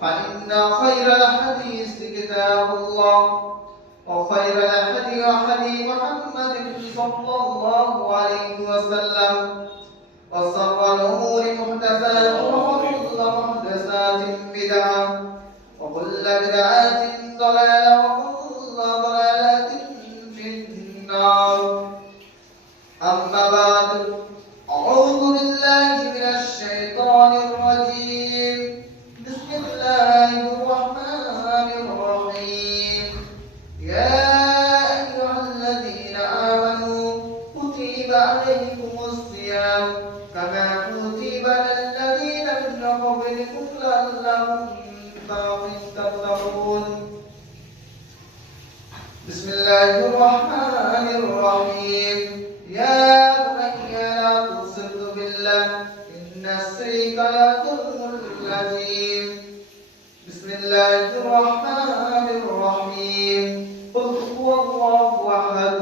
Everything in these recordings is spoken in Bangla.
فإن خير الحديث كتاب الله وخير الهدي هدي محمد صلى الله عليه وسلم وشر الأمور محدثاتها وكل محدثات بدعة وكل بدعة ضلالة وكل ضلالة في النار أما بعد أعوذ بالله من الشيطان الرجيم بسم الله الرحمن الرحيم يا أيها الذين آمنوا كتب عليكم الصيام كما كتب على الذين من قبلكم لعلكم تتقون بسم الله الرحمن الرحيم يا بني لا تشرك بالله إن الشرك لظلم عظيم بسم الله الرحمن الرحيم قل هو الله أحد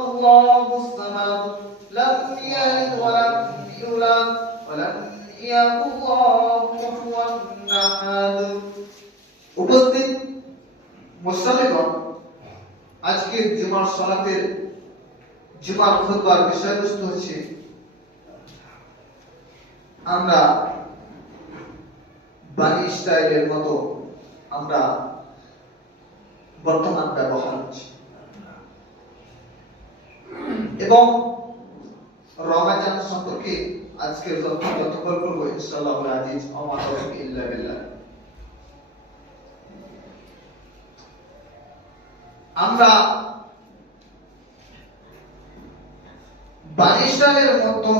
الله الصمد لم يلد ولم يولد ولم يكن له كفوا أحد উপস্থিত মুসল্লিগণ, আজকে জুমার সালাতের জুমার খুতবার বিষয়বস্তু হচ্ছে আমরা বানি ইসরায়েলের মতো আমরা বর্তমান ব্যবহার হচ্ছে এবং রমাজান সম্পর্কে আজকের তথ্য করব ইনশাআল্লাহ আজিজ ওয়া মা তাওফিক ইল্লা বিল্লাহ। আমরা বানি ইসরায়েলের মতো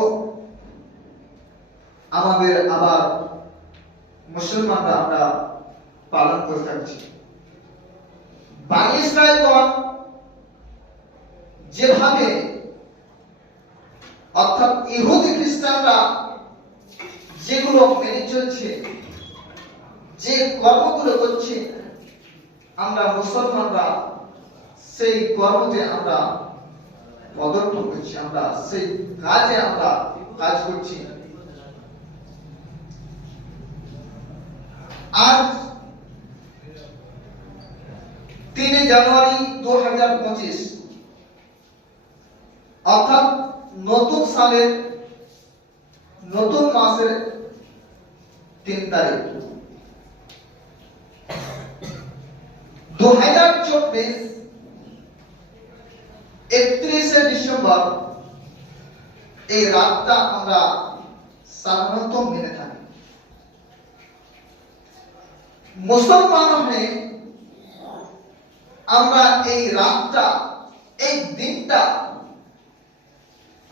আমাদের আবার মুসলমানরা আমরা পালন করে থাকছি। বানি ইসরায়েলগণ যেভাবে অর্থাৎ ইহুদি খ্রিস্টানরা যেগুলো মেনে চলছে, যে কর্মগুলো করছে, আমরা মুসলমানরা সেই কর্মতে আমরা পদক্ষেপ করছি, আমরা সেই কাজে আমরা কাজ করছি। আজ 3 জানুয়ারি 2025 অর্থাৎ নতুন সালের নতুন মাসের 3 তারিখ 2024 31 ডিসেম্বর। এই রাতটা আমরা সাধারণত মেনে থাকি। মুসলমান হয়ে আমরা এই রাতটা, এই দিনটা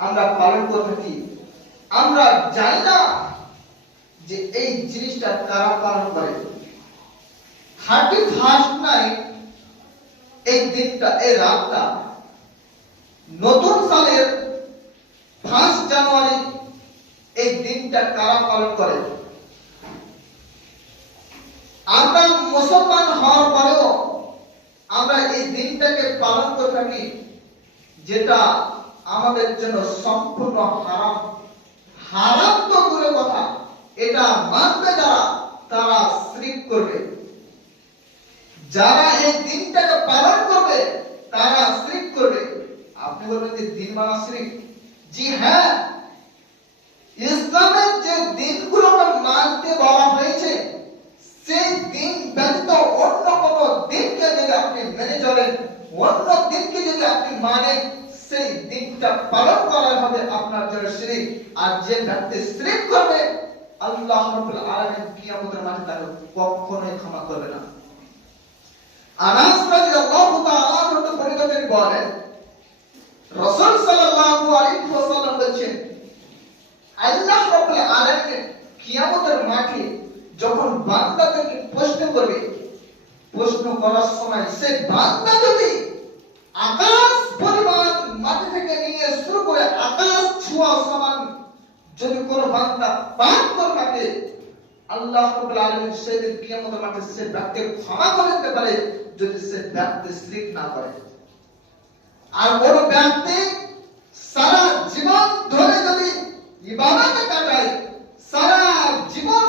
আমরা পালন করে থাকি। আমরা জানি না যে এই জিনিসটা কারা পালন করে। 31st নাইট এই দিনটা, এই রাতটা নতুন সালের 5 জানুয়ারি এই দিনটা কারা পালন করে। আমরা মুসলমান হওয়ার পরেও আমরা এই দিনটাকে পালন করে থাকি, যেটা আমাদের জন্য সম্পূর্ণ হারাম। হারাম তো দূরের কথা, এটা মানবে যারা, তারা শিরক করবে। যারা এই দিনটাকে পালন করবে তারা শিরক করবে। আপনি বলবেন যে দিন মানা শিরক? জি হ্যাঁ, ইসলামের যে দিনগুলোকে মানতে বলা হয়েছে, সেই দিন ব্যতীত অন্য কোন দিনকে যদি আপনি মেনে চলেন, অন্য দিনকে যদি আপনি মানেন, সেই দিনটা পালন করা হবে আপনার জন্য শিরক। আর যে ব্যক্তি শিরক করবে, আল্লাহ রাব্বুল আলামিন কিয়ামতের মাঠে তাকে কখনোই ক্ষমা করবে না। আনাস রাদিয়াল্লাহু তাআলা আনহু বর্ণিত বলেন, রাসূল সাল্লাল্লাহু আলাইহি ওয়াসাল্লাম বলেছেন, আল্লাহ রাব্বুল আলামিন কিয়ামতের মাঠে যখন বান্দাদেরকে প্রশ্ন করবে, প্রশ্ন করার সময় সে বান্দা যদি আকাশ পরিমাণ মাটি থেকে নিয়ে শুরু করে আকাশ ছোঁয়া সমান যদি কোনো বান্দা পাপ করে থাকে, আল্লাহ রাব্বুল আলামিন সেদিন কিয়ামতের মাঠে সে ব্যক্তিকে ক্ষমা করে দিতে পারে যদি সে ব্যক্তি শিরক না করে। আর কোন ব্যক্তি সারা জীবন ধরে যদি ইবাদতে কাটায়, সারা জীবন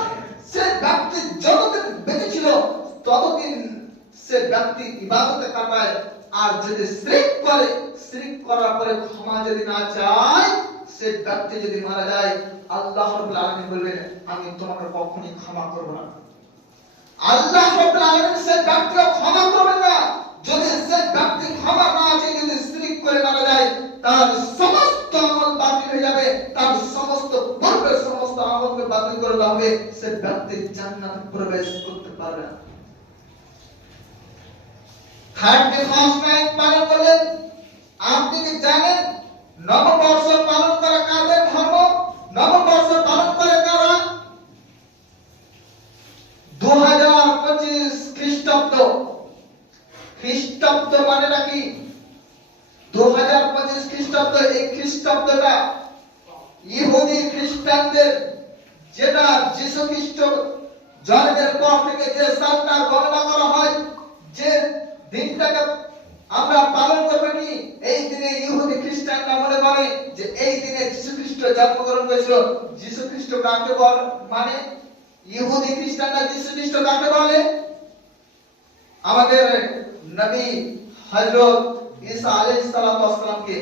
সে ব্যক্তি যতদিন বেঁচে ছিল ততদিন সে ব্যক্তি ইবাদতে কাটায়। আর যদি শিরক করে, শিরক করার পরে ক্ষমা যদি না চায়, সে ব্যক্তি যদি মারা যায়, আল্লাহ রাব্বুল আলামিন বলবেন আমি তোমাকে কখনোই ক্ষমা করব না। আল্লাহ রাব্বুল আলামিন সে ব্যক্তিকে ক্ষমা করবেন না। যদি সে ব্যক্তি ক্ষমা না চেয়ে যদি শিরক করে মারা যায়, তার সমস্ত আমল বাতিল হয়ে যাবে, তার সমস্ত পূর্বের সমস্ত আমলকে বাতিল করে দেওয়া হবে, সে ব্যক্তি জান্নাতে প্রবেশ করতে পারবে না। থার্ড ফার্স্ট নাইট পালন করলেন। আপনি কি জানেন নববর্ষ পালন করা কাদের ধর্ম? নববর্ষ পালন করে কারা? 2025 খ্রিস্টাব্দ। খ্রিস্টাব্দ মানে নাকি 2025 খ্রিস্টাব্দ। এই খ্রিস্টাব্দটা ইহুদি খ্রিস্টানদের, যেটা যীশু খ্রিস্ট জন্মের পর থেকে যে সালটা গণনা করা হয়, যে দিনটাকে আমরা পালন করব, কি এই দিনে ইহুদি খ্রিস্টানরা মনে করে যে এই দিনে যীশু খ্রিস্ট জন্মগ্রহণ করেছিল। যীশু খ্রিস্ট কাকে বলে? মানে ইহুদি খ্রিস্টানরা যীশু খ্রিস্ট কাকে বলে? আমাদের নবী হযরত ঈসা আলাইহিস সালাতু ওয়াস সালামকে।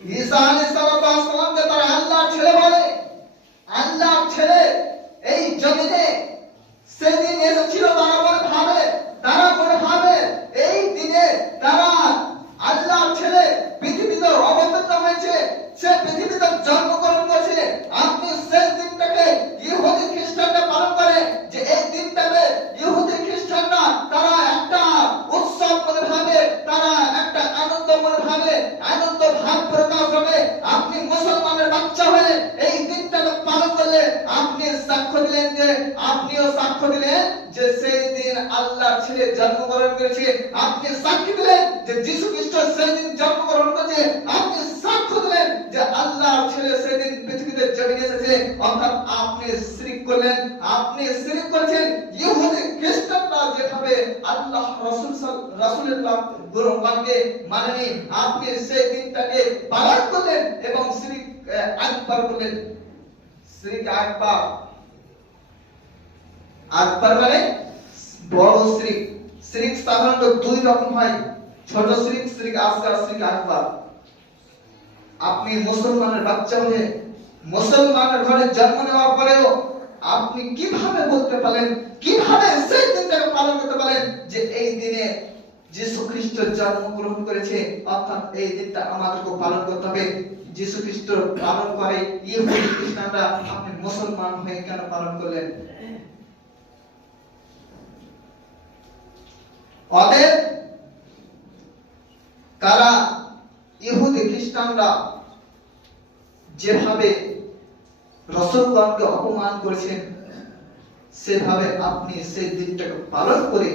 ঈসা আলাইহিস সালাতু ওয়াস সালামকে তারা আল্লাহর ছেলে বলে। আল্লাহর ছেলে এই জমিনে সেদিন এসেছিল। তারা মনে ভাবে এই দিনে তারা আল্লাহর ছেলে পৃথিবীতে অবতীর্ণ হয়েছে, সে পৃথিবীতে জন্মগ্রহণ করেছে। আপনি সেই দিনটাকে ইহুদি খ্রিস্টানরা পালন করে, যে এই দিনটাকে ইহুদি খ্রিস্টানরা তারা একটা উৎসব মনে ভাবে, তারা একটা আনন্দ মনে ভাবে, আনন্দ ভাব প্রকাশ হবে। আপনি মুসলমানের বাচ্চা হয়ে এই দিনটাকে পালন করলে আপনি সাক্ষ্য দিলেন, যে আপনিও সাক্ষ্য দিলেন যে সেই দিন আল্লাহর ছেলে জন্মগ্রহণ করেছে। আপনি সাক্ষী দিলেন যে যীশু খ্রিস্ট সেই দিন জন্মগ্রহণ করেছে। আপনি সাক্ষ্য দিলেন যে আল্লাহর ছেলে সেই দিন পৃথিবীতে জন্মে এসেছে। অর্থাৎ আপনি শিরক করলেন, আপনি শিরক করেছেন। ইহুদি খ্রিস্টানরা যেভাবে আল্লাহ রাসূলুল্লাহ গুরুকে মানেনি, আপনি সেই দিনটাকে পালন করলেন এবং শিরক আকবার করলেন। শিরক আকবার, আকবার মানে বড় শিরক। শিরক সাধারণত দুই রকম হয়, ছোট শিরক, শিরক আসগার, শিরক আকবার। আপনি মুসলমানের বাচ্চা হয়ে মুসলমানের ঘরে জন্ম নেওয়ার পরেও আপনি কিভাবে বলতে পারেন, কিভাবে সেই দিনটাকে পালন করতে পারেন যে এই দিনে যীশু খ্রিস্ট জন্মগ্রহণ করেছে, অর্থাৎ এই দিনটা আমাদেরকে পালন করতে হবে। যীশু খ্রিস্ট পালন করে ইহুদি খ্রিস্টানরা, আপনি মুসলমান হয়ে কেন পালন করলেন? অতএব কারা ইহুদি খ্রিস্টানরা যেভাবে রাসূলগণকে অপমান করেছেন, সেভাবে আপনি সেই দিনটাকে পালন করে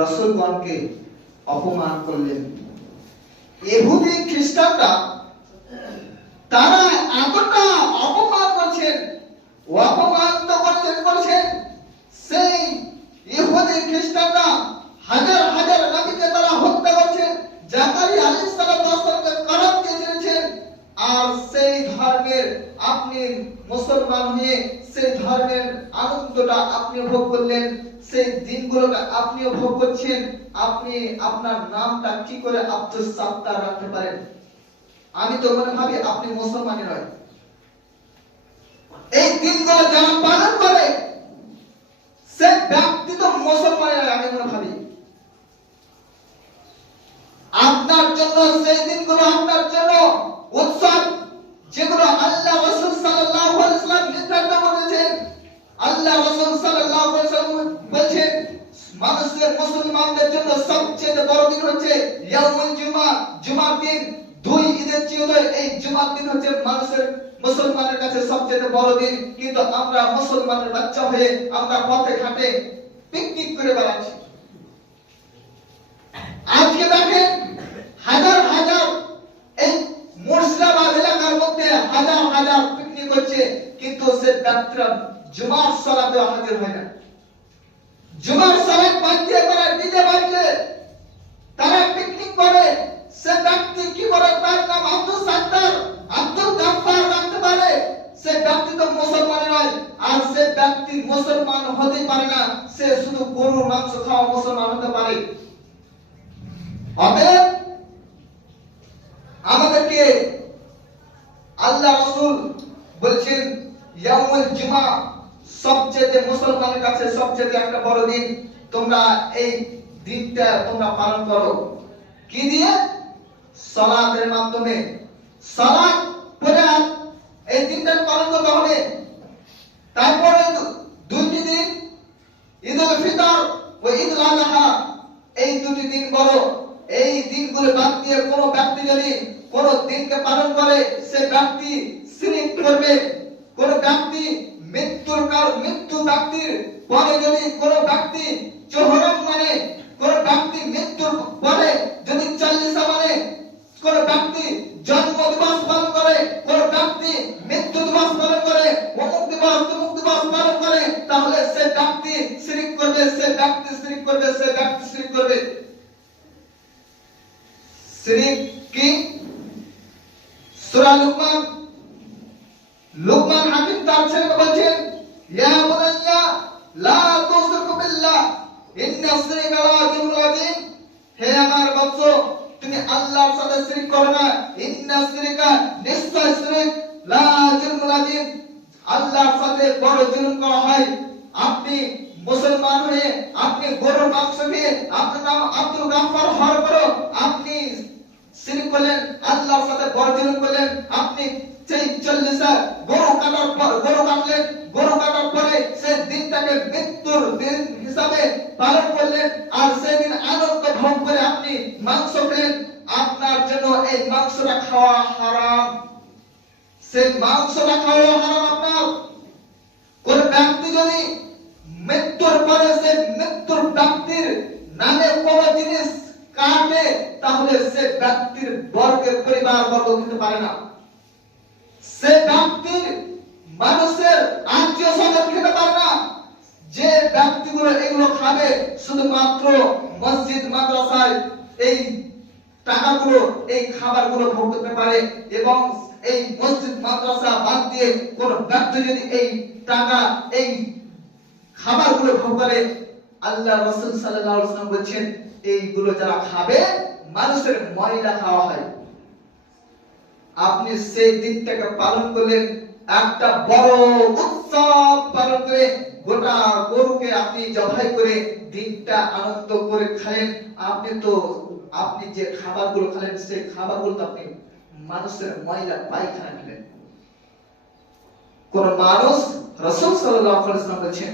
রাসূলগণকে অপমান করলেন। ইহুদি খ্রিস্টানরা তারা এতটা অপমান করছেন, অপমান তো করেছেন। সেই ইহুদি খ্রিস্টানরা হাজার হাজার নবীকে তারা হত্যা করছেন, জাকারিয়া আলাইহিস সালামকে কারাত দিয়েছেন। আর সেই ধর্মের আপনি মুসলমান হয়ে সেই ধর্মের আনন্দটা আপনি ভোগ করলেন, সেই দিনগুলোকে আপনি ভোগ করছেন। আপনি আপনার নামটা কি করে আব্দুস সাত্তার রাখতে পারেন? আমি তো মনে ভাবি আপনি মুসলমানই নয়। এই দিনগুলো যারা পালন করে সে ব্যক্তি তো মুসলমান নয়, আমি মনে ভাবি। আপনার জন্য সেই দিনগুলো আপনার জন্য উৎসব, যেগুলো আল্লাহ রাসূল সাল্লাল্লাহু আলাইহি ওয়াসাল্লাম নির্ধারিত করেছেন। আল্লাহ রাসূল সাল্লাল্লাহু আলাইহি ওয়াসাল্লাম বলেছেন, মানুষের মুসলমানদের জন্য সবচেয়ে বড় দিন হচ্ছে ইয়াউমুল জুমা, জুমার দিন। দুই ঈদের চেয়ে এই জুমার দিন হচ্ছে মানুষের মুসলমানের কাছে সবচেয়ে বড় দিন। কিন্তু আমরা মুসলমানের বাচ্চা হয়ে আমরা পথে ঘাটে পিকনিক করে বেড়াচ্ছি। আজকে দেখেন হাজার হাজার এই মুর্শিদাবাদ এলাকার মধ্যে হাজার হাজার পিকনিক হচ্ছে, কিন্তু সে ব্যক্তিরা জুমার সালাতে হাজির হয় না। জুমার সালাত বাঁধতে তারা ডিজে বাজলে তারা পিকনিক করে। সে ব্যক্তি কি করে তার নাম আব্দুল সাত্তার, আব্দুল গাফফার রাখতে পারে? সে ব্যক্তি তো মুসলমান নয়। আর সে ব্যক্তি মুসলমান হতে পারে না, সে শুধু গরুর মাংস খাওয়া মুসলমান হতে পারে? অতএব আমাদেরকে আল্লাহ রাসূল বলছেন ইয়াউমুল জুমা সবচেয়ে মুসলমানের কাছে সবচেয়ে একটা বড় দিন। তোমরা এই দিনটা তোমরা পালন করো কি দিয়ে? সালাতের মাধ্যমে। সালাত পড়ে এই দিনটা পালন করতে হবে। তারপরে দুইটি দিন ঈদুল ফিতর ও ঈদুল আযহা, এই দুটি দিন বড়। এই দিনগুলো বাদ দিয়ে কোনো ব্যক্তি যদি কোন দিনকে পালন করে সে ব্যক্তি শিরক করবে। কোন ব্যক্তি মৃত্যু ব্যক্তির পরে যদি কোন ব্যক্তি জোহরম মানে, কোন ব্যক্তি মৃত্যুর পরে যদি চাল্লিশা মানে, কোন ব্যক্তি জন্ম দিবস পালন করে, কোন ব্যক্তি মৃত্যু দিবস পালন করে, অমুক দিবস তমুক দিবস পালন করে, তাহলে সে ব্যক্তি শিরক করবে, সে ব্যক্তি শিরক করবে, সে ব্যক্তি শিরক করবে। শিরক কি? সূরা লুকমান হাকিম তার ছেলেকে বলছেন ইয়া বুনাইয়া লা তুশরিকু বিল্লাহ ইন্না শিরকা লাযিমুন আযীম। হে আমার বৎস, তুমি আল্লাহর সাথে শিরক করো না। ইন্না শিরকা, নিশ্চয় শিরক, লাযিমুন আযীম, আল্লাহর সাথে বড় জুলুম করা হয়। আপনি মুসলমান হয়ে আপনি গরুর মাংস খেয়ে আপনার নাম আব্দুল গাফফার হওয়ার পরও আপনি শিরক করলেন, আল্লাহর সাথে বড় জুলুম করলেন। আপনি সেই 40 গরু কাটলেন, গরু কাটার পরে সেই দিনটাকে মৃত্যুর দিন হিসাবে পালন করলেন, আর সেদিন আনন্দ ভোগ করে আপনি মাংস খেলেন। আপনার জন্য এই মাংসটা খাওয়া হারাম। সেই মাংসটা খাওয়া হারাম আপনার। কোন ব্যক্তি যদি মৃত্যুর পরে সে মৃত্যুর ব্যক্তির নামে কোন জিনিস কাটে, তাহলে সে ব্যক্তির বর্গের পরিবার বর্গ খেতে পারে না। সে ব্যক্তির মানুষের আত্মীয় স্বজন খেতে পারে না। যে ব্যক্তিগুলো এগুলো খাবে শুধুমাত্র মসজিদ মাদ্রাসায় এই টাকাগুলো এই খাবারগুলো ভোগ করতে পারে, এবং এই মসজিদ মাদ্রাসা বাদ দিয়ে কোন ব্যক্তি যদি এই টাকা এই খাবারগুলো ভোগ করে, আল্লাহ রাসূল সাল্লাল্লাহু আলাইহি ওয়াসাল্লাম বলেছেন এইগুলো যারা খাবে মানুষের ময়লা খাওয়া হয়। আপনি সেই দিনটাকে পালন করলেন, একটা বড় উৎসব পালন করে গোটা গরুকে আপনি জবাই করে দিনটা আনন্দ করে খেলেন। আপনি যে খাবারগুলো খেলেন সেই খাবারগুলো তো আপনি মানুষের ময়লা পায়খানা খেলেন। কোন মানুষ, রাসূল সাল্লাল্লাহু আলাইহি ওয়াসাল্লাম বলেছেন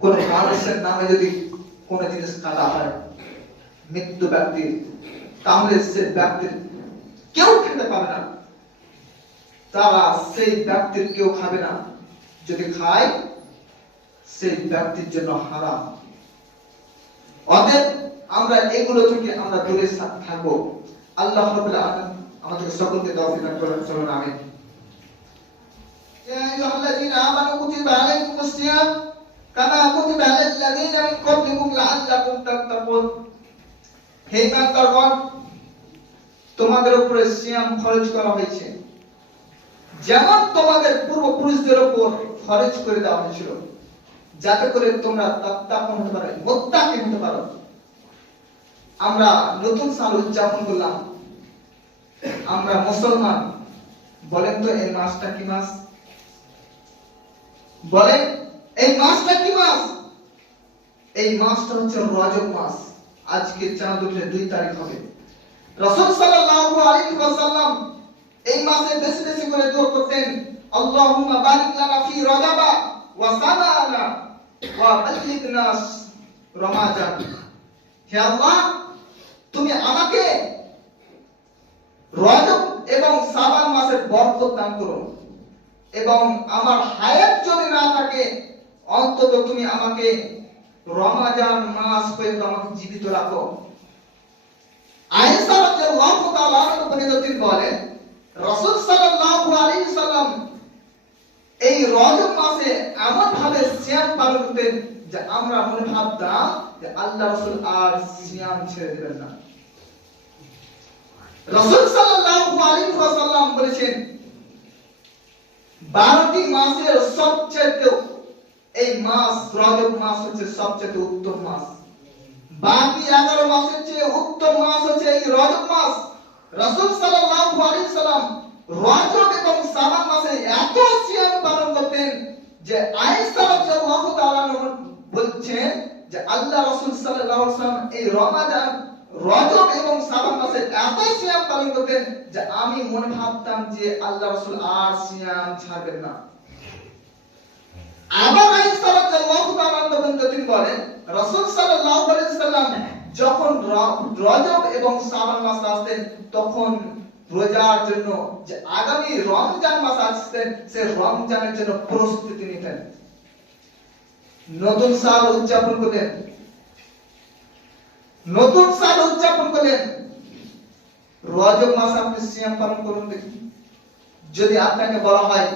কোন মানুষের নামে যদি কোন জিনিস কাটা হয় মৃত্যু ব্যক্তির, তাহলে সে ব্যক্তির কেউ খেতে পাবে না। তারা সেই ব্যক্তির কেউ খাবে না। যদি খায় সেই ব্যক্তির জন্য হারাম। অতএব আমরা এগুলো থেকে আমরা দূরে থাকবো। আল্লাহ রাব্বুল আলামিন আমাদের সকলকে তৌফিক দান করুন। চলুন আমিন। ইয়া আইয়ুহাল্লাযীনা আমানু কুতিবা আলাইকুমুস সিয়াম কামা কুতিবা আলাল্লাযীনা মিন ক্বাবলিকুম লাআল্লাকুম তাত্তাকুন। হে ইমানদারগণ, তোমাদের উপরে সিয়াম ফরজ করা হয়েছে যেমন তোমাদের পূর্বপুরুষদের উপর ফরজ করে দেওয়া হয়েছিল, যাতে করে তোমরা তাত্তাকুন হতে পারো, মুত্তাকি হতে পারো। আমরা নতুন সাল উদযাপন করলাম, আমরা মুসলমান। বলেন তো এই মাসটা কি মাস? বলেন এই মাসটা কি মাস? এই মাসটা হচ্ছে রজব মাস। আজকে চাঁদ উঠলে 2 তারিখ হবে। রাসূল সাল্লাল্লাহু আলাইহি ওয়াসাল্লাম এই মাসে বেশি বেশি করে দোয়া করতেন, আল্লাহুম্মা বারিক লানা ফি রজাবা ওয়া সামানা ওয়া বাল্লিগনা রমাজান। হে আল্লাহ, তুমি আমাকে রজব এবং শাবান মাসের বরকত দান করো, এবং আমার হায়াত যদি না থাকে অন্তত তুমি আমাকে রমাজান মাস পর্যন্ত আমাকে জীবিত রাখো। আয়েশা রাদিয়াল্লাহু তাআলা আনহা বলেন রাসূল সাল্লাল্লাহু আলাইহি সাল্লাম এই রজব মাসে এমন ভাবে সিয়াম পালন করতেন যে আমরা মনে ভাবতাম যে আল্লাহ রাসূল আর সিয়াম ছেড়ে দিবেন না। রাসূল সাল্লাল্লাহু আলাইহি ওয়াসাল্লাম বলেছেন 12টি মাসের সবচেয়ে এই মাস রজব মাস হচ্ছে সবচেয়ে উত্তম মাস। বাকি 11 মাসের চেয়ে উত্তম মাস হচ্ছে এই রজব মাস। রাসূল সাল্লাল্লাহু আলাইহি সাল্লাম রজব এবং শাবান মাসে এত সিয়াম পালন করতেন যে আয়েশা রাদিয়াল্লাহু তাআলা বলছেন যে আল্লাহ রাসূল সাল্লাল্লাহু আলাইহি সাল্লাম এই রমাদান, রজব এবং শাবান মাসে এত সিয়াম পালন করতেন যে আমি মনে ভাবতাম যে আল্লাহ রাসূল আর সিয়াম ছাড়বেন না। আবার আয়েশা রাদিয়াল্লাহু তাআলা তিনি বলেন রাসূল সাল্লাল্লাহু আলাইহি সাল্লাম যখন রজব এবং শাবান মাস আসতেন তখন রোজার জন্য যে আগামী রমজান মাস আসছেন সে রমজানের জন্য প্রস্তুতি নিতেন, নতুন সাল উদযাপন করতেন, নতুন সাল উদযাপন করলেন। রজব মাসে আপনি সিয়াম পালন করুন দেখি। যদি আপনাকে বলা হয়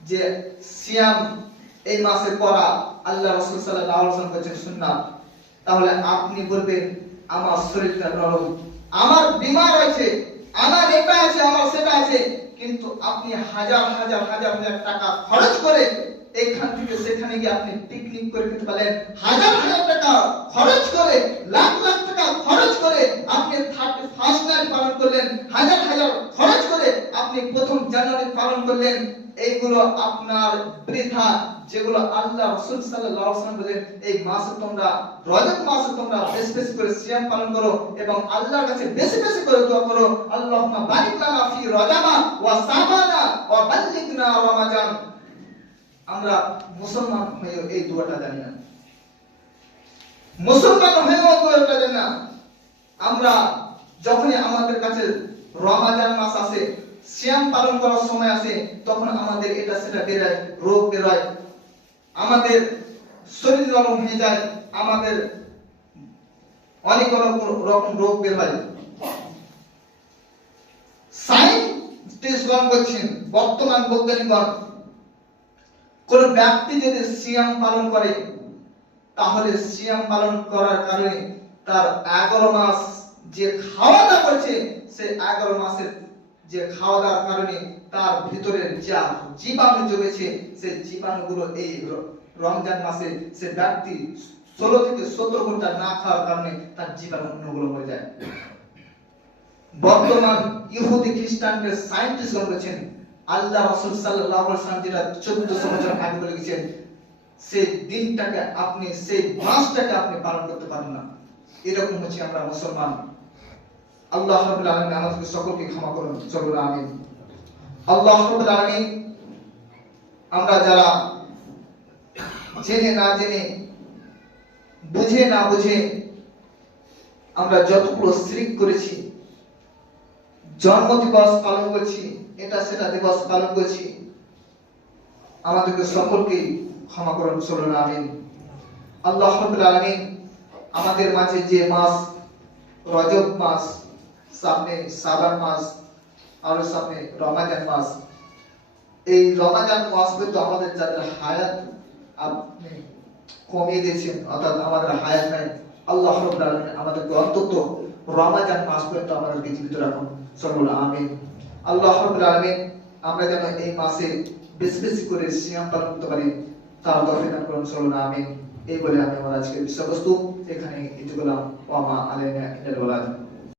যে সিয়াম এই মাসে করা আল্লাহ রাসূল সাল্লাল্লাহু আলাইহি ওয়াসাল্লাম বলেছেন সুন্নাত, তাহলে আপনি বলবেন আমার শরীরটা নরম, আমার বিমার আছে, আমার এটা আছে, আমার সেটা আছে, কিন্তু আপনি হাজার হাজার হাজার হাজার টাকা খরচ করে এইখান থেকে সেখানে গিয়ে আপনি পিকনিক করে খেতে পারেন, হাজার হাজার টাকা খরচ করে, লাখ লাখ টাকা খরচ করে আপনি 31st নাইট পালন করলেন, হাজার হাজার খরচ করে আপনি প্রথম জানুয়ারি পালন করলেন। এইগুলো আপনার বৃথা, যেগুলো আল্লাহ রাসূল সাল্লাল্লাহু আলাইহি ওয়াসাল্লাম বলেন এই মাসে তোমরা, রজব মাসে তোমরা বেশি বেশি করে সিয়াম পালন করো এবং আল্লাহর কাছে বেশি বেশি করে দোয়া করো, আল্লাহুম্মা বারিক লানা ফি রজামা ওয়া শাবানা ওয়া বাল্লিগনা রমাজান। আমরা মুসলমান হয়েও এই দোয়াটা জানি না, মুসলমান হয়েও দোয়াটা জানি না। আমরা যখনই আমাদের কাছে রমাজান মাস আসে, সিয়াম পালন করার সময় আসে, তখন আমাদের এটা সেটা বেরোয়, রোগ বেরোয়, আমাদের শরীর নরম হয়ে যায়, আমাদের অনেক রকম রোগ বের হয়। সায়েন্টিস্টগণ বলছেন, বর্তমান বৈজ্ঞানিকগণ, কোন ব্যক্তি যদি সিয়াম পালন করে তাহলে সিয়াম পালন করার কারণে তার 11 মাস যে খাওয়া দাওয়া করছে, সে 11 মাসের যে খাওয়া দাওয়ার কারণে তার ভিতরে যা জীবাণু জমেছে, সেই জীবাণুগুলো এই রমজান মাসে সে ব্যক্তি 16 থেকে 17 ঘন্টা না খাওয়ার কারণে তার জীবাণুগুলো মরে যায়। বর্তমান ইহুদি খ্রিস্টানদের সায়েন্টিস্টগণ বলেছেন আল্লাহ রাসূল সাল্লাল্লাহু আলাইহি ওয়াসাল্লাম যেটা 1400 বছর আগে বলে গেছেন, সেই দিনটাকে আপনি, সেই মাসটাকে আপনি পালন করতে পারেন না। এরকম হচ্ছে আমরা মুসলমান। আল্লাহ রাব্বুল আলামিন আমাদের সকলকে ক্ষমা করুন, চলুন আমিন। আল্লাহ রাব্বুল আলামিন আমরা যারা জেনে না জেনে, বুঝে না বুঝে আমরা যতগুলো শিরক করেছি, জন্ম দিবস পালন করছি, এটা সেটা দিবস পালন করছি, আমাদেরকে সকলকে ক্ষমা করুন, চলুন আমিন। আল্লাহ রাব্বুল আলামিন আমাদের মাঝে যে মাস রজব মাস, সামনে শাবান মাস, আর সামনে রমাজান মাস, এই রমাজান মাস কিন্তু আমাদের যাদের হায়াত আপনি কমিয়ে দিয়েছেন, অর্থাৎ আমাদের হায়াত নাই, আল্লাহ রাব্বুল আলামিন আমাদেরকে অন্তত রমাজান মাস পর্যন্ত আমাদেরকে জীবিত রাখুন, চলুন আমিন। আল্লাহ রাব্বুল আলামিন আমরা যেন এই মাসে বেশি বেশি করে সিয়াম পালন করতে পারি তার তৌফিক দান করুন, চলুন আমিন। এই বলে আমি আমার আজকের বিষয়বস্তু এখানে ইতি করলাম। ওয়া মা আলাইনা ইল্লাল বালাগ।